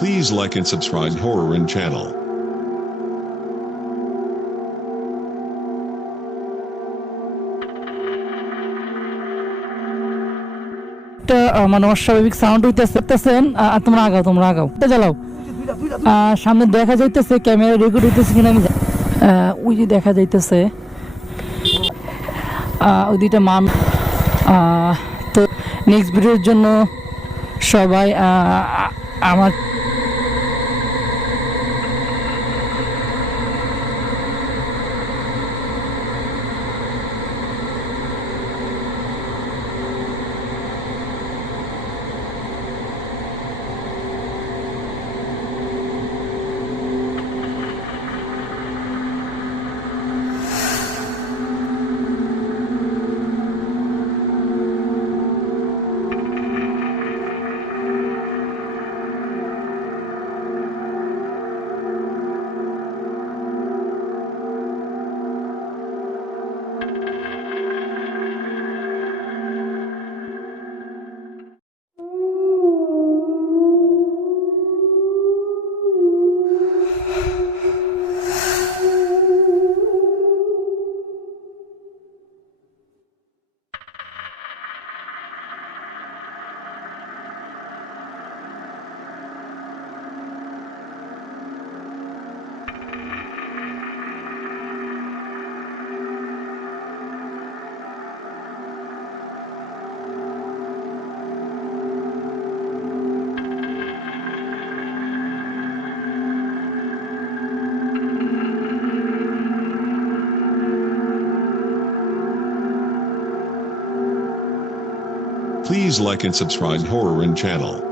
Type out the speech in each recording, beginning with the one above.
Please like and subscribe Horror and channel. মানে অস্বাভাবিক sound হইতেছে তোমরা আগাও তোমরা আগাও। সামনে দেখা যাইতেছে ক্যামেরা রেকর্ড হইতেছে কিনা আমি ওই যে দেখা যাইতেছে। ওই দুইটা মান তো নেক্সট ভিডিওর জন্য সবাই আমার Please like and subscribe Horror and channel.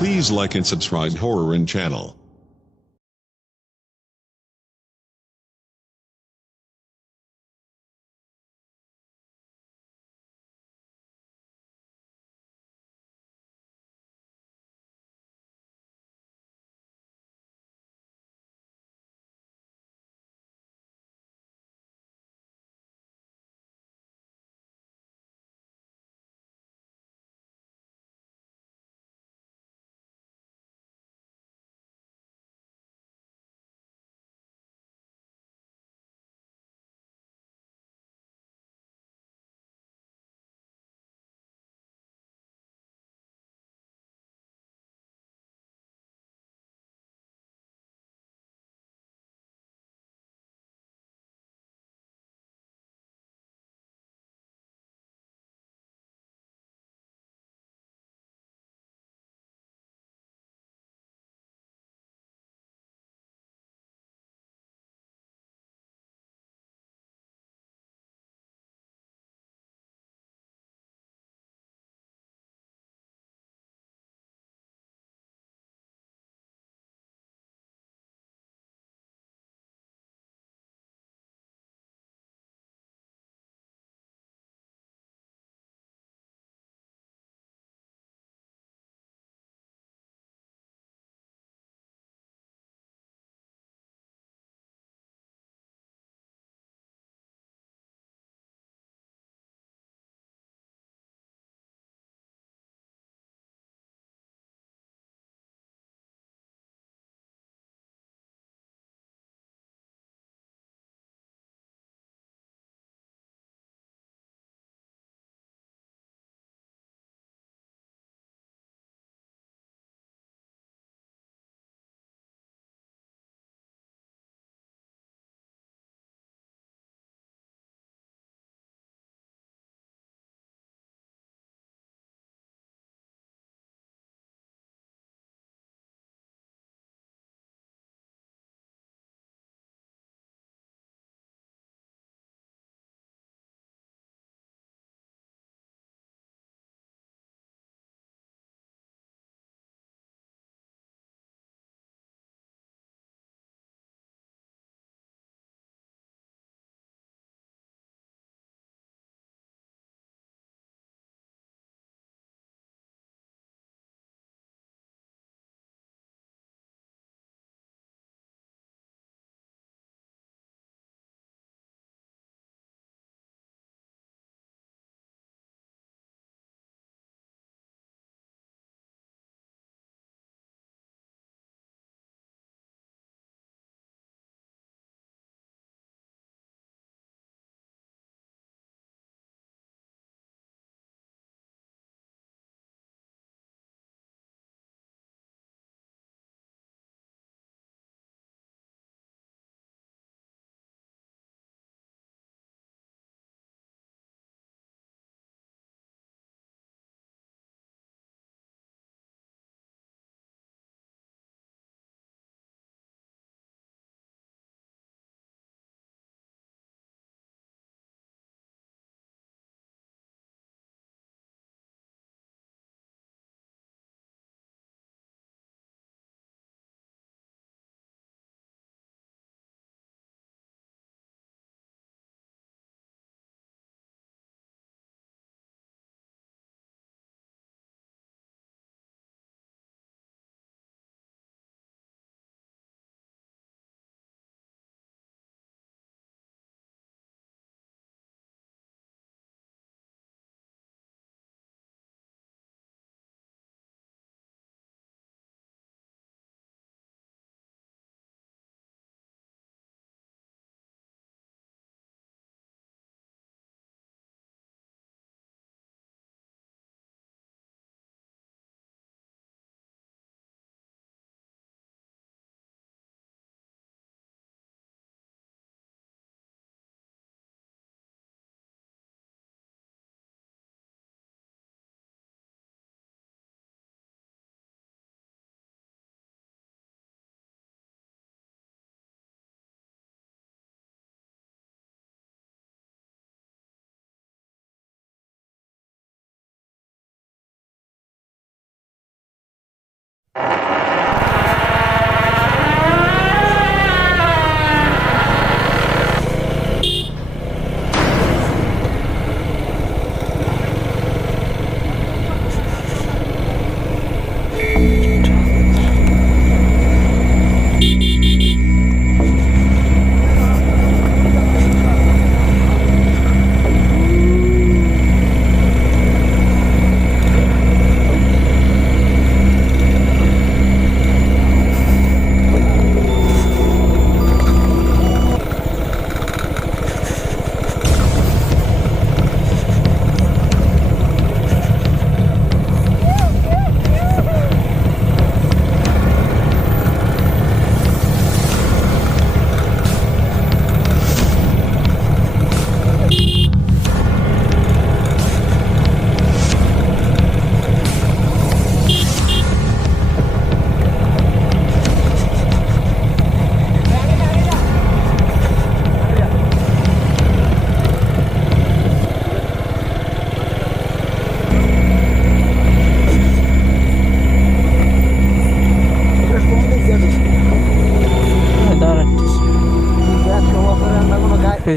Please like and subscribe Horror and channel.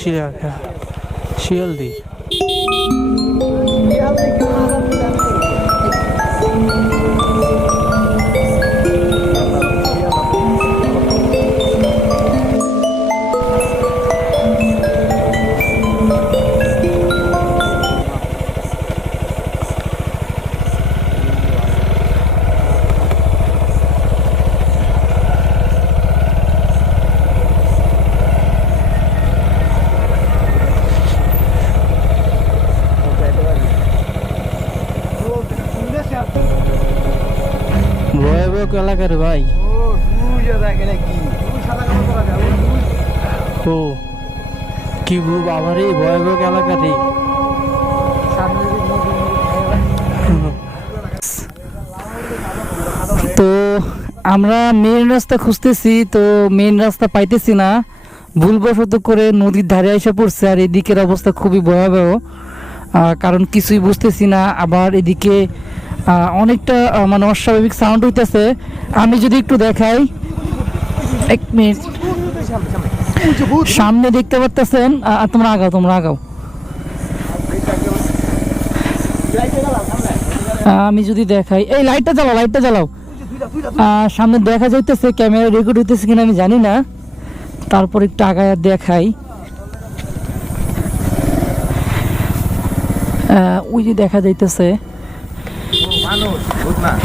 Sealdah. এলাকার ভাই। ও, কি তো, আমরা মেন রাস্তা খুঁজতেছি, তো মেন রাস্তা পাইতেছি না। ভুলবশত করে নদীর ধারে এসে পড়ছে, আর এদিকের অবস্থা খুবই ভয়াবহ। কারণ কিছুই বুঝতেছি না, আবার এদিকে অনেকটা মানে অস্বাভাবিক সাউন্ড হইতেছে। আমি যদি একটু দেখাই। এক মিনিট। সামনে দেখতে পারতেছেন? তোমরা আগাও তোমরা আগাও। আমি যদি দেখাই। এই লাইটটা জ্বালাও লাইটটা জ্বালাও। সামনে দেখা যাইতেছে ক্যামেরা রেকর্ড হইতেছে কিনা আমি জানি না। তারপর একটু আগায় দেখাই। ওই যে দেখা যাইতেছে। শর্ট কিন্তু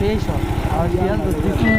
fecho, at the